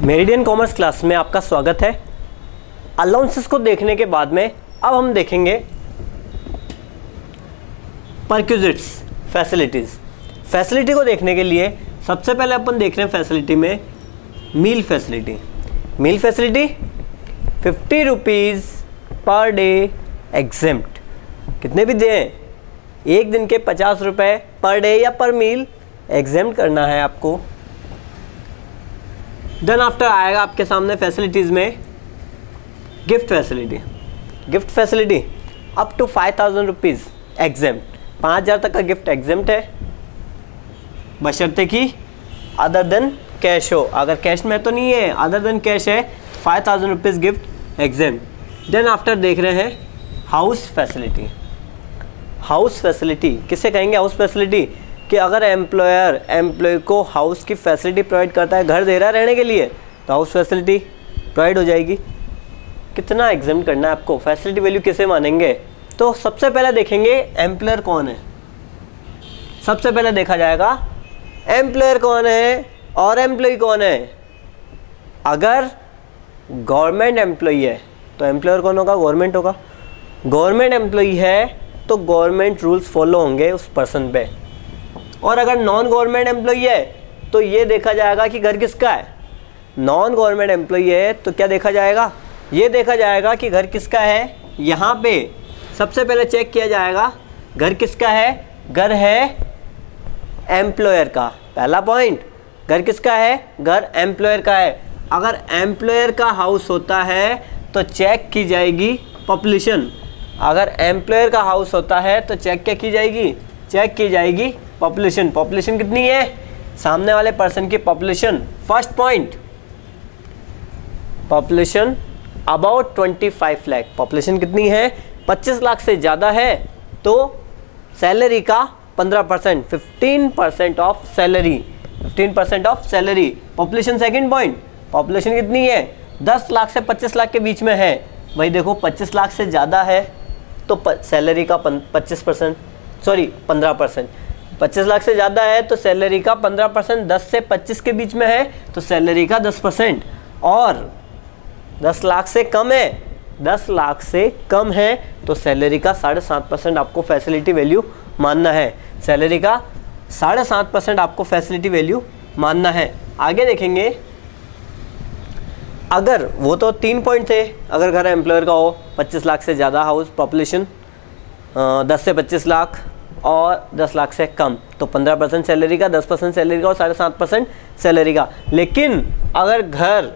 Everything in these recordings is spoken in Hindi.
मेरिडियन कॉमर्स क्लास में आपका स्वागत है। अलाउंसेस को देखने के बाद में अब हम देखेंगे परक्विजिट्स फैसिलिटीज़। फैसिलिटी को देखने के लिए सबसे पहले अपन देख रहे हैं फैसिलिटी में meal facility. Meal facility 50 rupees per day exempt. कितने भी दें, एक दिन के 50 रुपये पर डे या पर मील एग्जेम्प्ट करना है आपको। देन आफ्टर आएगा आपके सामने फैसिलिटीज़ में gift facility. Gift facility up to 5000 rupees exempt. 5000 तक का गिफ्ट एग्जेम्प्ट है, बशर्ते कि अदर देन कैश हो। अगर कैश में तो नहीं है, अदर देन कैश है तो 5000 rupees gift exempt. Then after देख रहे हैं हाउस फैसिलिटी। हाउस फैसिलिटी किसे कहेंगे? हाउस फैसिलिटी कि अगर एम्प्लॉयर एम्प्लॉय को हाउस की फैसिलिटी प्रोवाइड करता है, घर दे रहा है रहने के लिए, तो हाउस फैसिलिटी प्रोवाइड हो जाएगी। कितना एग्जाम करना है आपको, फैसिलिटी वैल्यू किसे मानेंगे? तो सबसे पहले देखेंगे एम्प्लॉयर कौन है। सबसे पहले देखा जाएगा एम्प्लॉयर कौन है और एम्प्लॉय कौन है। अगर गवर्नमेंट एम्प्लॉय है तो एम्प्लॉयर कौन होगा? गवर्नमेंट होगा। गवर्नमेंट एम्प्लॉय है तो गवर्नमेंट रूल्स फॉलो होंगे उस पर्सन पे। और अगर नॉन गवर्नमेंट एम्प्लॉय है तो ये देखा जाएगा कि घर किसका है। नॉन गवर्नमेंट एम्प्लॉय है तो क्या देखा जाएगा? ये देखा जाएगा कि घर किसका है। यहाँ पे सबसे पहले चेक किया जाएगा घर किसका है। घर है एम्प्लॉयर का। पहला पॉइंट, घर किसका है? घर एम्प्लॉयर का है। अगर एम्प्लॉयर का हाउस होता है तो चेक की जाएगी पॉपुलेशन। अगर एम्प्लॉयर का हाउस होता है तो चेक क्या की जाएगी? चेक की जाएगी पॉपुलेशन। पॉपुलेशन कितनी है? सामने वाले पर्सन की population. First point, population about 25 lakh. Population कितनी है? 25 लाख से ज़्यादा है तो सैलरी का 15%, 15% of salary, 15% of salary. Population second point, population कितनी है? 10 लाख से 25 लाख के बीच में है। भाई देखो 25 लाख से ज़्यादा है तो सैलरी का 25%, सॉरी 15%। 25 लाख से ज़्यादा है तो सैलरी का 15%। 10 से 25 के बीच में है तो सैलरी का 10%। और 10 लाख से कम है, 10 लाख से कम है तो सैलरी का 7.5% आपको फैसिलिटी वैल्यू मानना है। सैलरी का 7.5% आपको फैसिलिटी वैल्यू मानना है। आगे देखेंगे, अगर वो तो 3 पॉइंट थे। अगर घर एम्प्लॉयर का हो, 25 लाख से ज़्यादा हाउस पॉपुलेशन, 10 से 25 लाख और 10 लाख से कम, तो 15% सैलरी का, 10% सैलरी का और 7.5% सैलरी का। लेकिन अगर घर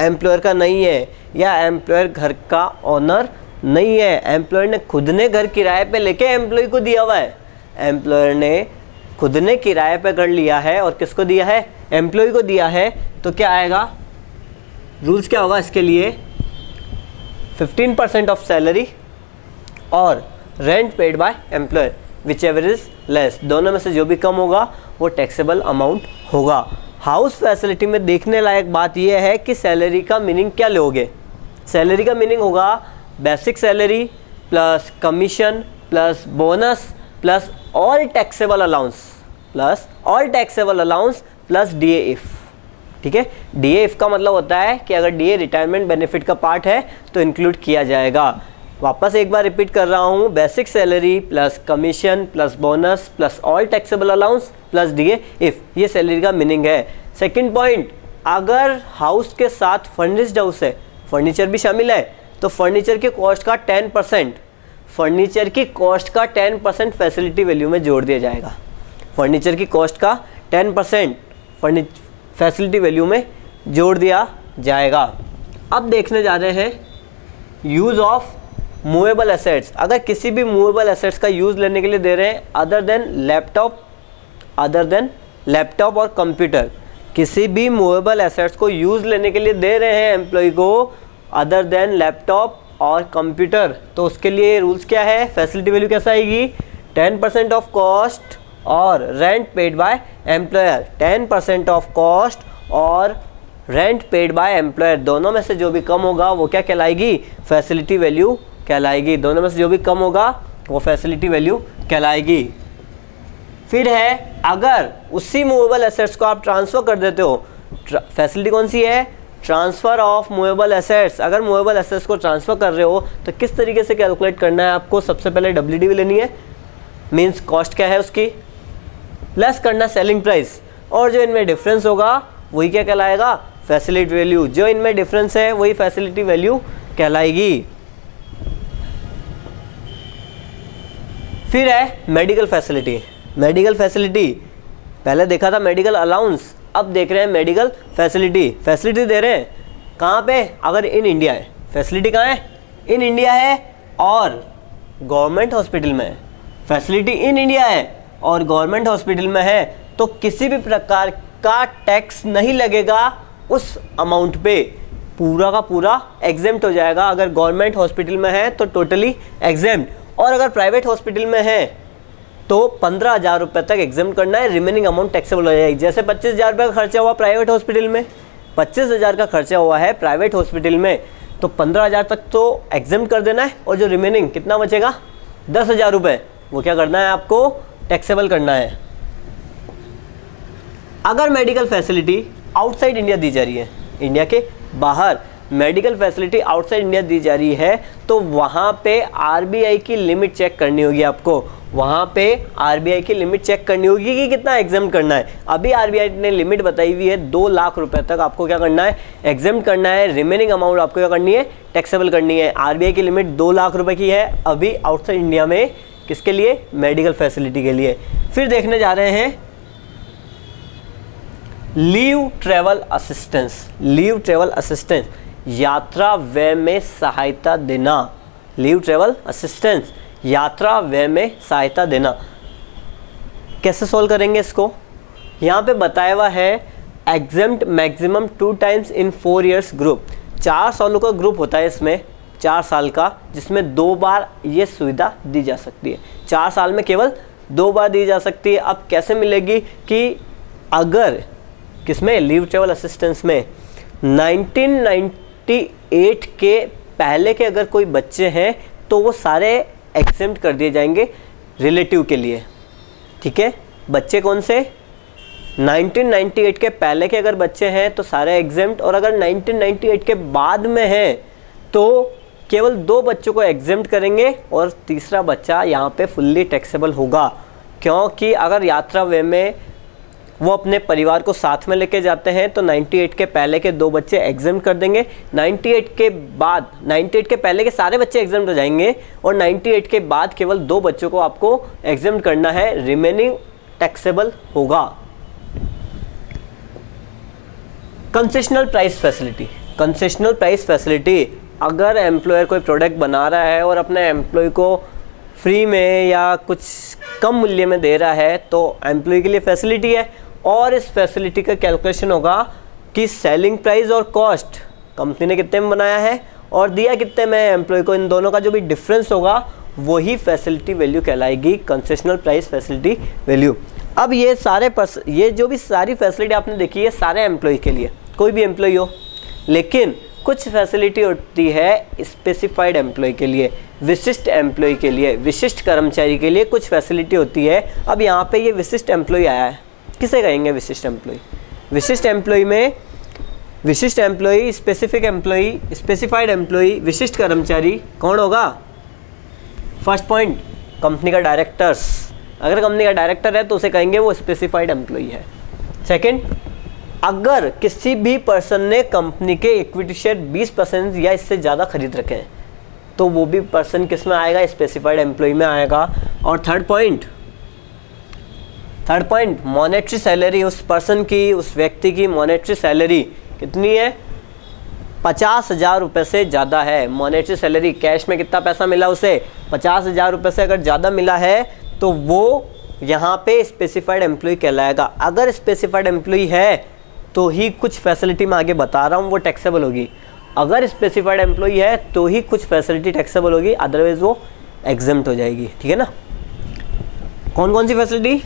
एम्प्लॉयर का नहीं है या एम्प्लॉयर घर का ओनर नहीं है, एम्प्लॉयर ने खुद ने घर किराए पे लेके एम्प्लॉय को दिया हुआ है, एम्प्लॉयर ने खुद ने किराए पे घर लिया है और किसको दिया है? एम्प्लॉय को दिया है, तो क्या आएगा? रूल्स क्या होगा इसके लिए? 15% ऑफ सैलरी और rent paid by employer, which ever is less. दोनों में से जो भी कम होगा वो टैक्सेबल अमाउंट होगा। हाउस फैसिलिटी में देखने लायक बात यह है कि सैलरी का मीनिंग क्या लोगे। सैलरी का मीनिंग होगा basic salary plus commission plus bonus plus all taxable allowance, plus all taxable allowance plus DA if. ठीक है, डीए इफ का मतलब होता है कि अगर डीए रिटायरमेंट बेनिफिट का पार्ट है तो इंक्लूड किया जाएगा। वापस एक बार रिपीट कर रहा हूँ, basic salary plus commission plus bonus plus all taxable allowance plus DA if, ये सैलरी का मीनिंग है। सेकंड पॉइंट, अगर हाउस के साथ फर्निश्ड हाउस है, फर्नीचर भी शामिल है, तो फर्नीचर की कॉस्ट का 10%, फर्नीचर की कॉस्ट का 10% फैसिलिटी वैल्यू में जोड़ दिया जाएगा। फर्नीचर की कॉस्ट का 10% फैसिलिटी वैल्यू में जोड़ दिया जाएगा। अब देखने जा रहे हैं यूज़ ऑफ मूवेबल एसेट्स। अगर किसी भी मूवेबल एसेट्स का यूज़ लेने के लिए दे रहे हैं अदर देन लैपटॉप और कंप्यूटर, किसी भी मूवेबल एसेट्स को यूज़ लेने के लिए दे रहे हैं एम्प्लॉय को अदर देन लैपटॉप और कंप्यूटर, तो उसके लिए रूल्स क्या है? फैसिलिटी वैल्यू कैसा आएगी? 10% ऑफ कॉस्ट और rent paid by employer. 10% of cost और रेंट पेड बाय एम्प्लॉयर, दोनों में से जो भी कम होगा वो क्या कहलाएगी? फैसिलिटी वैल्यू कहलाएगी। दोनों में से जो भी कम होगा वो फैसिलिटी वैल्यू कहलाएगी। फिर है, अगर उसी मूवेबल एसेट्स को आप ट्रांसफ़र कर देते हो फैसिलिटी कौन सी है? Transfer of movable assets. अगर मूवेबल एसेट्स को ट्रांसफ़र कर रहे हो तो किस तरीके से कैलकुलेट करना है आपको? सबसे पहले WDV लेनी है, मीन्स कॉस्ट क्या है उसकी, प्लस करना सेलिंग प्राइस, और जो इनमें डिफरेंस होगा वही क्या कहलाएगा? Facility value. जो इनमें डिफरेंस है वही फैसिलिटी वैल्यू कहलाएगी। फिर है मेडिकल फैसिलिटी। मेडिकल फैसिलिटी पहले देखा था मेडिकल अलाउंस, अब देख रहे हैं मेडिकल फैसिलिटी। फैसिलिटी दे रहे हैं कहाँ पे? अगर इन इंडिया है, फैसिलिटी कहाँ है? इन इंडिया है और गवर्नमेंट हॉस्पिटल में है। फैसिलिटी इन इंडिया है और गवर्नमेंट हॉस्पिटल में है तो किसी भी प्रकार का टैक्स नहीं लगेगा उस अमाउंट पे, पूरा का पूरा एग्जेम्प्ट हो जाएगा। अगर गवर्नमेंट हॉस्पिटल में है तो टोटली एग्जेम्प्ट, और अगर प्राइवेट हॉस्पिटल में है तो 15,000 रुपये तक एग्जेम्प्ट करना है, रिमेनिंग अमाउंट टैक्सेबल हो जाएगी। जैसे 25,000 रुपये का खर्चा हुआ प्राइवेट हॉस्पिटल में, 25,000 का खर्चा हुआ है प्राइवेट हॉस्पिटल में, तो 15,000 तक तो एग्जेम्प्ट कर देना है, और जो रिमेनिंग कितना बचेगा 10,000 रुपये, वो क्या करना है आपको? टैक्सेबल करना है। अगर मेडिकल फैसिलिटी आउटसाइड इंडिया दी जा रही है, इंडिया के बाहर मेडिकल फैसिलिटी आउटसाइड इंडिया दी जा रही है, तो वहाँ पे RBI की लिमिट चेक करनी होगी आपको। वहाँ पे RBI की लिमिट चेक करनी होगी कि कितना एग्जेम्प्ट करना है। अभी RBI ने लिमिट बताई हुई है 2 लाख रुपए तक आपको क्या करना है? एग्जेम्प्ट करना है। रिमेनिंग अमाउंट आपको क्या करनी है? टैक्सेबल करनी है। RBI की लिमिट 2 लाख रुपए की है अभी आउटसाइड इंडिया में, किसके लिए? मेडिकल फैसिलिटी के लिए। फिर देखने जा रहे हैं leave travel assistance. Leave travel assistance, यात्रा व्यय में सहायता देना। लीव ट्रेवल असिस्टेंस, यात्रा व्यय में सहायता देना। कैसे सोल्व करेंगे इसको? यहाँ पे बताया हुआ है exempt maximum 2 times in 4 years group. 4 सालों का ग्रुप होता है इसमें, 4 साल का, जिसमें 2 बार ये सुविधा दी जा सकती है। 4 साल में केवल 2 बार दी जा सकती है। अब कैसे मिलेगी कि अगर किसमें? लीव ट्रेवल असिस्टेंस में 1998 के पहले के अगर कोई बच्चे हैं तो वो सारे एग्जेम्प्ट कर दिए जाएंगे रिलेटिव के लिए। ठीक है, बच्चे कौन से? 1998 के पहले के अगर बच्चे हैं तो सारे एग्जेम्प्ट, और अगर 1998 के बाद में है तो केवल 2 बच्चों को एग्जेम्प्ट करेंगे और तीसरा बच्चा यहाँ पे फुल्ली टैक्सेबल होगा। क्योंकि अगर यात्रा व्यय में वो अपने परिवार को साथ में लेके जाते हैं तो 98 के पहले के 2 बच्चे एग्जेम्प्ट कर देंगे, 98 के बाद, 98 के पहले के सारे बच्चे एग्जेम्प्ट हो जाएंगे और 98 के बाद केवल 2 बच्चों को आपको एग्जेम्प्ट करना है, रिमेनिंग टैक्सेबल होगा। Concessional price facility. Concessional price facility, अगर एम्प्लॉयर कोई प्रोडक्ट बना रहा है और अपने एम्प्लॉय को फ्री में या कुछ कम मूल्य में दे रहा है तो एम्प्लॉय के लिए फैसिलिटी है, और इस फैसिलिटी का कैलकुलेशन होगा कि सेलिंग प्राइस और कॉस्ट कंपनी ने कितने में बनाया है और दिया कितने में एम्प्लॉय को, इन दोनों का जो भी डिफरेंस होगा वही फैसिलिटी वैल्यू कहलाएगी, कंसेशनल प्राइस फैसिलिटी वैल्यू। अब ये ये जो भी सारी फैसिलिटी आपने देखी है सारे एम्प्लॉय के लिए, कोई भी एम्प्लॉय हो, लेकिन कुछ फैसिलिटी होती है स्पेसिफाइड एम्प्लॉय के लिए, विशिष्ट एम्प्लॉय के लिए, विशिष्ट कर्मचारी के लिए कुछ फैसिलिटी होती है। अब यहाँ पे ये विशिष्ट एम्प्लॉय आया है, किसे कहेंगे विशिष्ट एम्प्लॉय? विशिष्ट एम्प्लॉय में विशिष्ट employee, specific employee, specified employee, विशिष्ट कर्मचारी कौन होगा? फर्स्ट पॉइंट, कंपनी का डायरेक्टर्स। अगर कंपनी का डायरेक्टर है तो उसे कहेंगे वो स्पेसिफाइड एम्प्लॉय है। सेकेंड, अगर किसी भी पर्सन ने कंपनी के इक्विटी शेयर 20% या इससे ज़्यादा खरीद रखे हैं तो वो भी पर्सन किस में आएगा? स्पेसिफाइड एम्प्लॉय में आएगा। और थर्ड पॉइंट, मॉनेटरी सैलरी, उस पर्सन की, उस व्यक्ति की मॉनेटरी सैलरी कितनी है? 50,000 रुपये से ज़्यादा है। मॉनेटरी सैलरी, कैश में कितना पैसा मिला उसे? 50,000 रुपये से अगर ज़्यादा मिला है तो वो यहाँ पे स्पेसिफाइड एम्प्लॉय कहलाएगा। अगर स्पेसिफाइड एम्प्लॉय है तो ही कुछ फैसिलिटी मैं आगे बता रहा हूँ वो टैक्सेबल होगी। अगर स्पेसिफाइड एम्प्लॉय है तो ही कुछ फैसिलिटी टैक्सेबल होगी, अदरवाइज वो एग्जेम्प्ट हो जाएगी। ठीक है ना? कौन कौन सी फैसिलिटी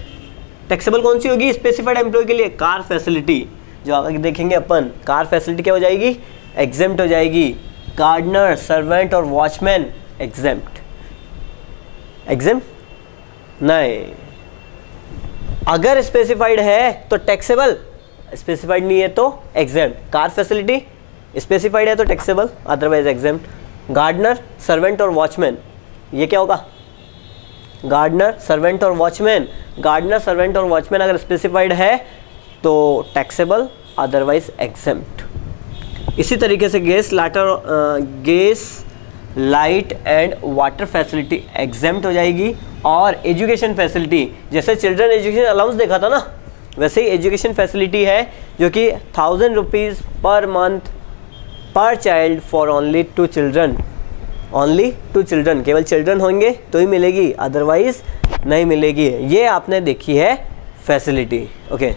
टैक्सेबल कौन सी होगी स्पेसिफाइड एम्प्लॉय के लिए? कार फैसिलिटी, जो आगे देखेंगे अपन, कार फैसिलिटी क्या हो जाएगी? एग्जेम्प्ट हो जाएगी। गार्डनर, सर्वेंट और वॉचमैन एग्जेम्प्ट नहीं। अगर स्पेसिफाइड है तो टैक्सेबल स्पेसिफाइड नहीं है तो एग्जेम्प्ट। कार फैसिलिटी स्पेसिफाइड है तो taxable, otherwise exempt. Gardener, servant और वॉचमैन, ये क्या होगा? गार्डनर, सर्वेंट और वॉचमैन। गार्डनर, सर्वेंट और वॉचमैन अगर स्पेसिफाइड है तो टैक्सेबल, अदरवाइज एग्जेम्प्ट। इसी तरीके से gas light and water facility exempt हो जाएगी। और एजुकेशन फैसिलिटी, जैसे चिल्ड्रन एजुकेशन अलाउंस देखा था ना, वैसे ही एजुकेशन फैसिलिटी है जो कि 1000 रुपीज़ पर मंथ पर child for only 2 children. Only 2 children, केवल चिल्ड्रन होंगे तो ही मिलेगी, अदरवाइज नहीं मिलेगी। ये आपने देखी है फैसिलिटी। ओके।